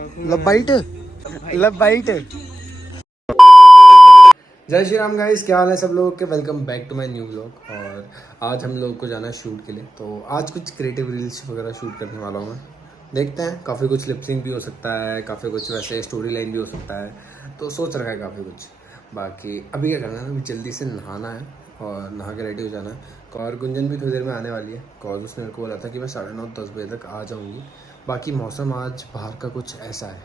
लब बाइट लब बाइट। जय श्री राम गाइस, क्या हाल है सब लोगों के। Welcome back to my new vlog. और आज हम लोग को जाना है शूट के लिए, तो आज कुछ क्रिएटिव रील्स वगैरह शूट करने वाला हूँ मैं। देखते हैं, काफ़ी कुछ लिपसिंग भी हो सकता है, काफ़ी कुछ वैसे स्टोरी लाइन भी हो सकता है, तो सोच रखा है काफ़ी कुछ। बाकी अभी क्या करना है, अभी जल्दी से नहाना है और नहा के रेडी हो जाना है। और गुंजन भी थोड़ी देर में आने वाली है, कॉल उसने मेरे को बोला था कि मैं 9:30-10 बजे तक आ जाऊँगी। बाकी मौसम आज बाहर का कुछ ऐसा है,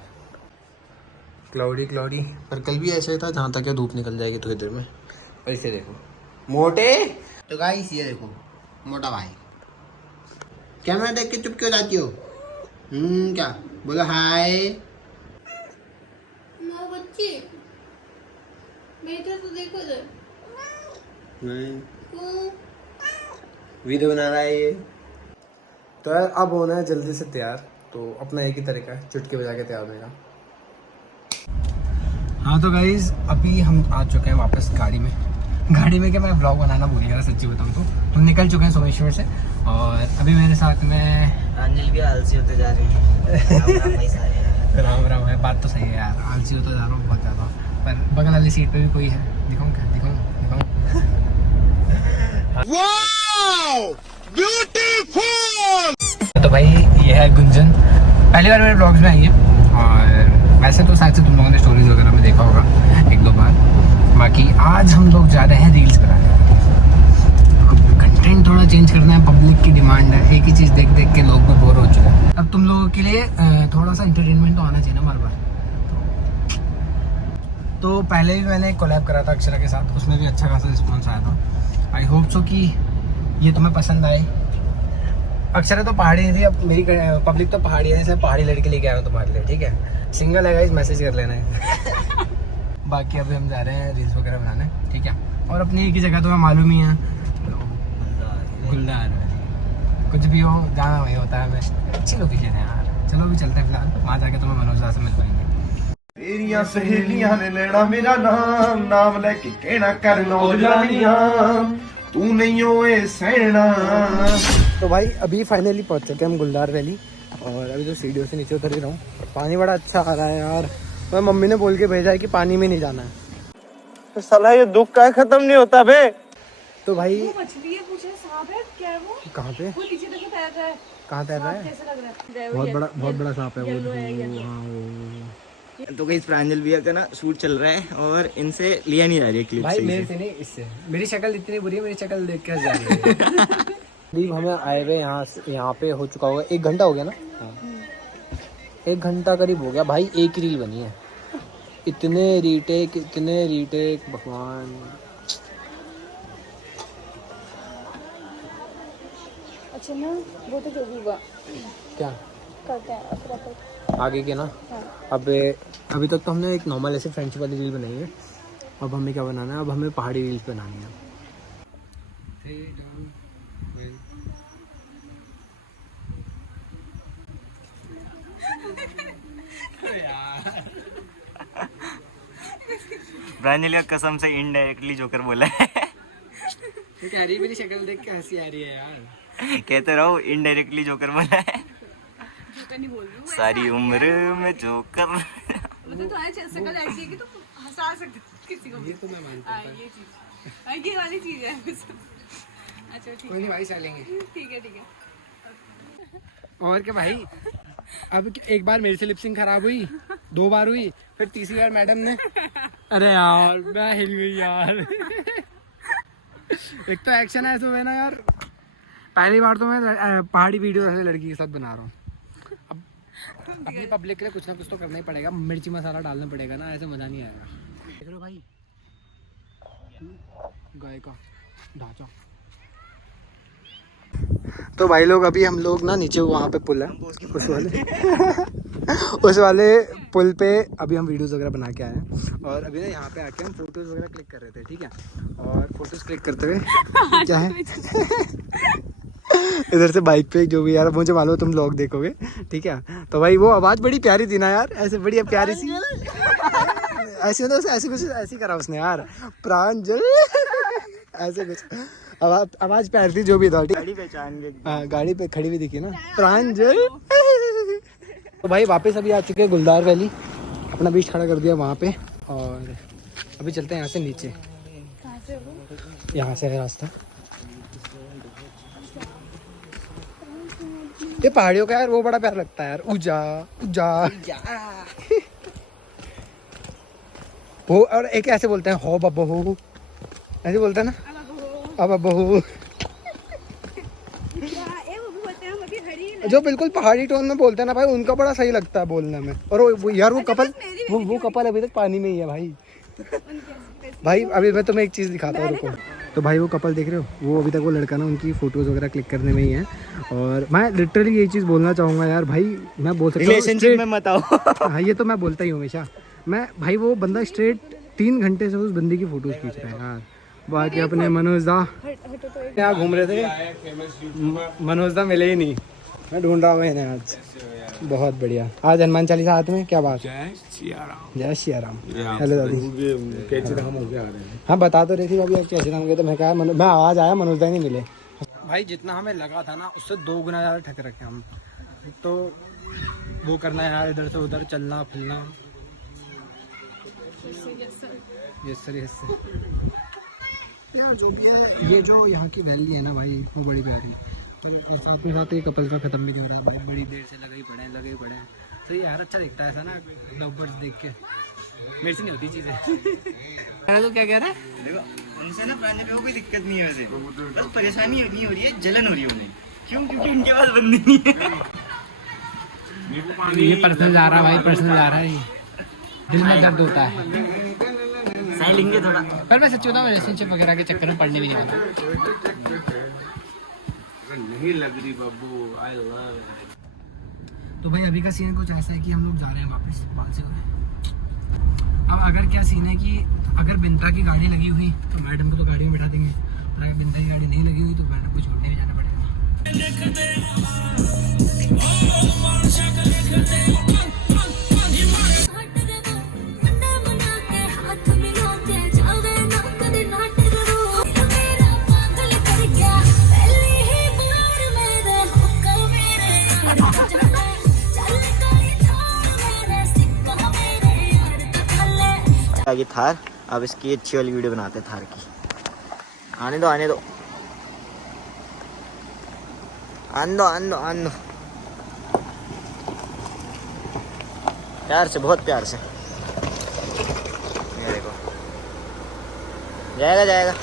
क्लाउडी क्लाउडी, पर कल भी ऐसा ही था, जहाँ तक धूप निकल जाएगी थोड़ी देर में। और इसे देखो मोटे, तो गाइस ये देखो मोटा भाई। कैमरा देख के चुप क्यों जाती हो? क्या बोलो? हाय बच्ची बेटा, तो देखो इधर। वीडियो बना रहा है ये। तो यार अब होना है जल्दी से तैयार, तो अपना एक ही तरीका है चुटकी बजा के तैयार होने का। हाँ तो गाइज अभी हम आ चुके हैं वापस गाड़ी में क्या मैं ब्लॉग बनाना भूल गया सच्ची बताऊँ तो। हम निकल चुके हैं सोमेश्वर से और अभी मेरे साथ में अंजलि भी आलसी होते जा रहे हैं। राम राम है, बात तो सही है यार, आलसी होता जा रहा हूँ बहुत ज़्यादा। पर बगल वाली सीट पे भी कोई है, दिखाऊँ क्या? दिखाऊँ तो भाई ये है गुंजन, पहली बार मेरे ब्लॉग्स में आई है। और वैसे तो शायद से तुम लोगों ने स्टोरीज वगैरह में देखा होगा एक दो बार। बाकी आज हम लोग जा रहे हैं रील्स कराने। कंटेंट थोड़ा चेंज करना है, पब्लिक की डिमांड है, एक ही चीज़ देख देख के लोग भी बोर हो चुके हैं। अब तुम लोगों के लिए थोड़ा सा इंटरटेनमेंट तो आना चाहिए ना हमारे पास। तो पहले भी मैंने कोलैब करा था अक्षरा के साथ, उसमें भी अच्छा खासा रिस्पॉन्स आया था। आई होप सो कि ये तुम्हें पसंद आए। अक्षरा तो पहाड़ी नहीं थी, अब मेरी पब्लिक तो पहाड़ी है, जैसे पहाड़ी लड़के लेके आया हूँ तुम्हारे लिए, ठीक है? सिंगल है गाइस, मैसेज कर लेना है। बाकी अभी हम जा रहे हैं रील्स वगैरह बनाने, ठीक है? और अपनी एक ही जगह तुम्हें मालूम ही है, गुलदार कुछ भी हो जहाँ वही होता है। हमें अच्छी लोकेशन है यार, चलो अभी चलते हैं फिलहाल, वहाँ जाके तुम्हें मनोज से मिल पाएंगे। तेरियां सहेलियां ने लेना मेरा नाम लेके कहना कर लो जानियां, तू नहीं होए सहना। तो भाई अभी फाइनली पहुंच चुके हम गुलदार वैली, और अभी तो सीढ़ियों से नीचे उतर ही रहा हूँ। पानी बड़ा अच्छा आ रहा है यार, मैं मम्मी ने बोल के भेजा है कि पानी में नहीं जाना है। तो साला ये दुख का खत्म नहीं होता बे। तो भाई वो मछली है, पूछे सांप है क्या है वो? कहाँ पे? वो पीछे देखो तैर रहा है। कहाँ तैर रहा है? कैसा लग रहा है? बहुत बड़ा सांप है वो। हाँ वो। तो कहीं प्रांजल भैया का ना शूट चल रहा है और इनसे लिया नहीं जा रही है क्लिप। भाई मेरे से नहीं, इससे मेरी शक्ल इतनी बुरी है, मेरी शक्ल देख के हंस जा रही है। दीप हमें आए हुए यहाँ पे हो चुका होगा 1 घंटा हो गया ना? हाँ 1 घंटा करीब हो गया भाई, एक रील बनी है। इतने रीटेक भगवान। अच्छा ना, वो तो जो भी हुआ क्या करते हैं फिर आगे के ना? हाँ। अभी तक तो हमने एक नॉर्मल ऐसे फ्रेंडशिप वाली रील बनाई है। अब हमें क्या बनाना है? अब हमें पहाड़ी रील्स बनानी है। प्रांजल का कसम से इनडायरेक्टली जोकर बोला है। तो कह रही मेरी शक्ल देख के हंसी आ रही है यार। कहते रहो इनडायरेक्टली जोकर बोला है। जोकर नहीं बोल रही हूँ, सारी उम्र में जोकर। मतलब तुम्हारी शक्ल ऐसी है कि तुम हंसा सकते हो किसी को भी। ये तो मैं मानता हूँ। ये चीज, ये वाली चीज है। अच्छा ठीक कोई नहीं भाई, चलेंगे। है, ठीक है। और क्या भाई, अब एक बार मेरे से लिपसिंग खराब हुई, 2 बार हुई, फिर तीसरी बार मैडम ने, अरे यार मैं हिल गई यार। एक तो एक्शन ऐसे हुए ना यार, पहली बार तो मैं पहाड़ी वीडियो ऐसे लड़की के साथ बना रहा हूँ। अब अपनी पब्लिक के लिए कुछ ना कुछ तो करना ही पड़ेगा, मिर्ची मसाला डालना पड़ेगा ना, ऐसे मजा नहीं आएगा। देख लो भाई गाय का ढांचा। तो भाई लोग अभी हम लोग ना नीचे वहाँ पे पुल है उस वाले पुल पे अभी हम वीडियोस वगैरह बना के आए हैं। और अभी ना यहाँ पे आके हम फोटोज वगैरह क्लिक कर रहे थे, ठीक है? और फोटोज क्लिक करते हुए क्या है इधर से बाइक पे जो भी यार, मुझे मालूम तुम लोग देखोगे, ठीक है? तो भाई वो आवाज़ बड़ी प्यारी थी ना यार, ऐसे बढ़िया प्यारी सी ऐसे मतलब ऐसे कुछ ऐसी करा उसने यार, प्रांजल ऐसे कुछ आवाज प्यारी थी जो भी था, ठीक? गाड़ी पहचान गए। हाँ गाड़ी पे खड़ी हुई दिखी ना, प्रांजल। तो भाई वापस अभी आ चुके हैं गुलदार वैली, अपना बीच खड़ा कर दिया वहाँ पे, और अभी चलते हैं यहाँ से नीचे। यहाँ से है रास्ता। ये पहाड़ियों का यार वो बड़ा प्यारा लगता है यार, ऊजा ऊजा वो, और एक ऐसे बोलते हैं हो बब्बो हो, ऐसे बोलते हैं ना, अब बब्बो हो, जो बिल्कुल पहाड़ी टोन में बोलते हैं ना भाई, उनका बड़ा सही लगता है बोलने में। और वो यार वो कपल, वो कपल अभी तक पानी में ही है भाई। भाई अभी मैं तुम्हें एक चीज़ दिखाता हूँ, रुको। तो भाई वो कपल देख रहे हो, वो अभी तक वो लड़का ना उनकी फोटोज़ वगैरह क्लिक करने में ही है। और मैं लिटरली यही चीज़ बोलना चाहूँगा यार भाई, मैं बोल सकता हूँ रिलेशनशिप में मत आओ। हाँ ये तो मैं बोलता ही हूँ हमेशा। मैं भाई वो बंदा स्ट्रेट 3 घंटे से उस बंदी की फोटोज़ खींच रहा है यार। बाकी अपने मनोज दा यहाँ घूम रहे थे, मनोज दा मिले ही नहीं, मैं ढूंढ रहा हूँ इन्हें आज। बहुत बढ़िया। आज हनुमान चालीसा हाथ में, क्या बात है। जय सिया राम। हेलो दादी। हाँ बता तो रही थी भाभी आप कैसे राम गए, तो मैं कहा मैं आज आया, मनोज दा नहीं मिले। भाई जितना हमें लगा था ना उससे 2 गुना ज़्यादा ठक रखे हम तो। वो करना है यार, इधर से उधर चलना फिरना। Yes sir yes sir. यार जो भी है, ये जो यहाँ की वैली है ना भाई, वो बड़ी प्यारी है। तो साथ में साथ ये कपल का खत्म भी नहीं हो रहा भाई, बड़ी देर से लगे ही पड़े हैं। सही यार, अच्छा दिखता है ऐसा ना लव बर्ड्स देख के। मेरे से नहीं होती चीज़ें। तो क्या कह रहा है? देखो उनसे ना प्राणी को कोई दिक्कत नहीं है वैसे, बस परेशानी नहीं हो रही है, जलन हो रही है उन्हें। क्यों? क्योंकि उनके पास बंदी नहीं है। ये पर्सनल जा रहा है भाई, पर्सनल जा रहा है। दिल में दर्द होता है। सही लेंगे थोड़ा। पर मैं सच्ची बताऊं, रिलेशनशिप वगैरह के चक्कर में पढ़ने भी नहीं आता। नहीं लग रही बाबू, आई लव इट। तो भाई अभी का सीन कुछ ऐसा है कि हम लोग जा रहे हैं वापस वहाँ से। अब अगर क्या सीन है कि अगर बिंद्रा की गाड़ी लगी हुई तो मैडम को तो गाड़ी में बैठा देंगे, और अगर बिंद्रा की गाड़ी नहीं लगी हुई तो मैडम को छोड़ने भी जाना पड़ेगा। आगे थार, अब इसकी अच्छी वाली वीडियो बनाते हैं थार की। आने दो आने दो आन दो प्यार से, बहुत प्यार से। ये देखो जाएगा।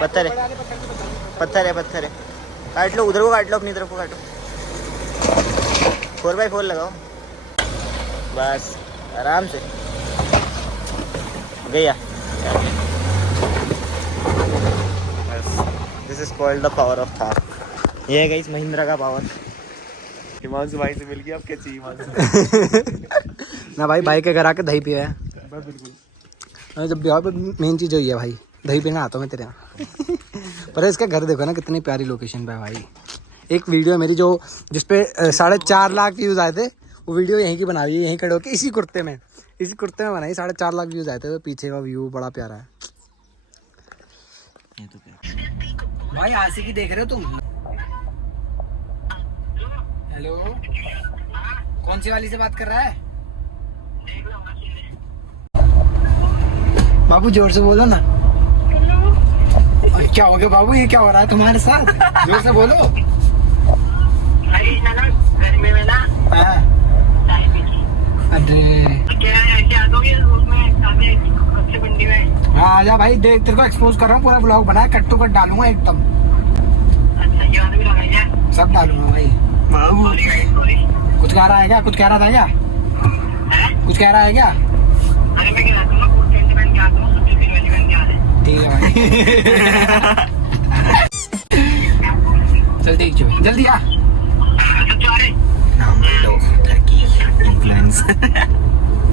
पत्थर है। काट लो, उधर को काट लो, अपनी तरफ को काटो। 4x4 लगाओ बस, आराम से गया। This is called the power of Thar. ये है गाइस महिंद्रा का पावर। हिमांशु भाई से मिल गया, अब क्या चाहिए हिमांशु? ना भाई भाई के घर आके दही पिया है बिल्कुल। जब भी आओ मेन चीज़ वही है भाई, दही पीना आता हूँ मैं तेरे यहाँ। पर इसका घर देखो ना कितनी प्यारी लोकेशन पे है भाई। एक वीडियो है मेरी जो जिसपे 4.5 लाख व्यूज़ आए थे, वो वीडियो यहीं की बनाई है, यहीं खड़े होकर इसी कुर्ते में बनाई। 4.5 लाख व्यूज़ आए थे। वो पीछे का व्यू बड़ा प्यारा है। ये तो क्या भाई आशिकी देख रहे हो तुम? हेलो, कौन सी वाली से बात कर रहा है? बाबू जोर से बोलो ना। क्या हो गया बाबू, ये क्या हो रहा है तुम्हारे साथ? जोर से बोलो। हाँ। अरे हाँ आजा भाई, देख तेरे को एक्सपोज कर रहा हूँ, पूरा ब्लॉग बनाया, कट टू कट डालूंगा एकदम। सब डालूंगा भाई। कुछ कह रहा है क्या? कुछ कह रहा था क्या? कुछ कह रहा है क्या? ठीक है भाई। चल ठीक है, जल्दी आ।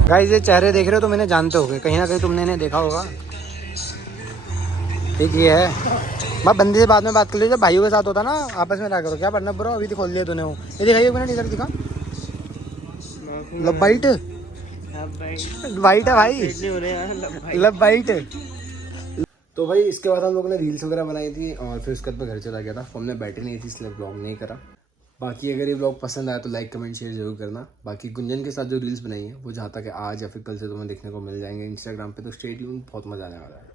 गाइस ये चेहरे देख रहे हो तो मैंने जानते होगे, कहीं ना कहीं तुमने इन्हें देखा होगा। ठीक ये है। मैं बंदी से बाद में बात कर लीजिए, भाइयों के साथ होता ना आपस में रहा करो। क्या पढ़ना ब्रो, अभी तो खोल लिया तूने वो। ये दिखाइए मैंने टीशर्ट दिखा, लब वाइट है भाई, लब वाइट। तो भाई इसके बाद हम लोगों ने रील्स वगैरह बनाई थी और फिर उसके बाद मैं घर चला गया था। हमने बैठे नहीं थी इसलिए ब्लॉग नहीं करा। बाकी अगर ये ब्लॉग पसंद आया तो लाइक कमेंट शेयर जरूर करना। बाकी गुंजन के साथ जो रील्स बनाई है वो जहाँ तक है आज या फिर कल से तुम्हें देखने को मिल जाएंगे इंस्टाग्राम पे, तो स्टे ट्यून, बहुत मजा आने वाला है।